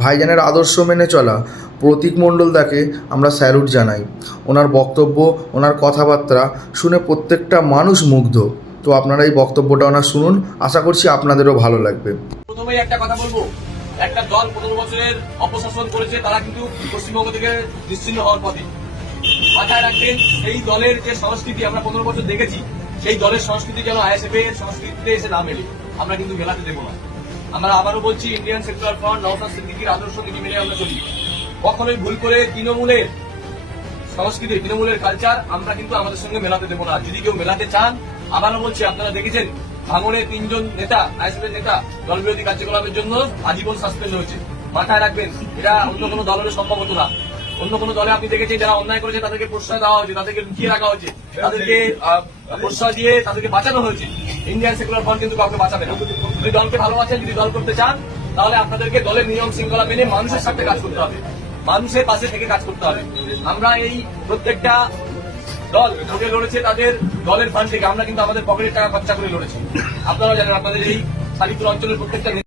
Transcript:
ভাইজানের আদর্শ মেনে চলা প্রতীক মণ্ডলদাকে আমরা স্যালুট জানাই। ওনার বক্তব্য, ওনার কথাবার্তা শুনে প্রত্যেকটা মানুষ মুগ্ধ। তো আপনারা এই বক্তব্যটা ওনার শুনুন, আশা করছি আপনাদেরও ভালো লাগবে। প্রথমেই একটা কথা বলবো, একটা দল 15 বছরের অপশাসন করেছে, তারা কিন্তু পশ্চিমবঙ্গ থেকে নিশ্চিহ্ন হওয়ার পথে। মাথায় রাখবেন, সেই দলের যে সংস্কৃতি আমরা 15 বছর দেখেছি, সেই দলের সংস্কৃতি যেন আইএসএফ এর সংস্কৃতিতে এসে না মেলে, আমরা কিন্তু মেলাতে দেবো না। আমরা আবারও বলছি, ইন্ডিয়ান সেকুলার ফ্রন্ট নওশাদ সিদ্দিকীর আদর্শ নীতি মেনে আমরা চলি। কখনোই ভুল করে তৃণমূলের সংস্কৃতি, তৃণমূলের কালচার আমরা কিন্তু আমাদের সঙ্গে মেলাতে দেবো না। যদি কেউ মেলাতে চান, আবারও বলছি, আপনারা দেখেছেন ভাঙড়ে 3 জন নেতা, আইএসএফ এর নেতা দলবিরোধী কার্যকলাপের জন্য আজীবন সাসপেন্ড হয়েছে। মাথায় রাখবেন, এটা অন্য কোনো দলের সম্ভব হতো না। অন্য কোনো দলে আপনি দেখেছেন যারা অন্যায় করেছে তাদেরকে প্রশ্রয় দেওয়া হয়েছে, তাদেরকে লুকিয়ে রাখা হয়েছে, তাদেরকে প্রশ্রয় দিয়ে তাদেরকে বাঁচানো হয়েছে। ইন্ডিয়ান সেকুলার ফ্রন্ট কিন্তু কাউকে বাঁচাবে না। যদি দলকে ভালোবাসেন, যদি দল করতে চান, তাহলে আপনাদেরকে দলের নিয়ম শৃঙ্খলা মেনে মানুষের সাথে কাজ করতে হবে, মানুষের পাশে থেকে কাজ করতে হবে। আমরা এই প্রত্যেকটা দল ভোটে লড়েছে তাদের দলের ফান্ড থেকে, আমরা কিন্তু আমাদের পকেটের টাকা খরচা করে লড়েছি। আপনারা জানেন, আপনাদের এই শালিপুর অঞ্চলের প্রত্যেকটা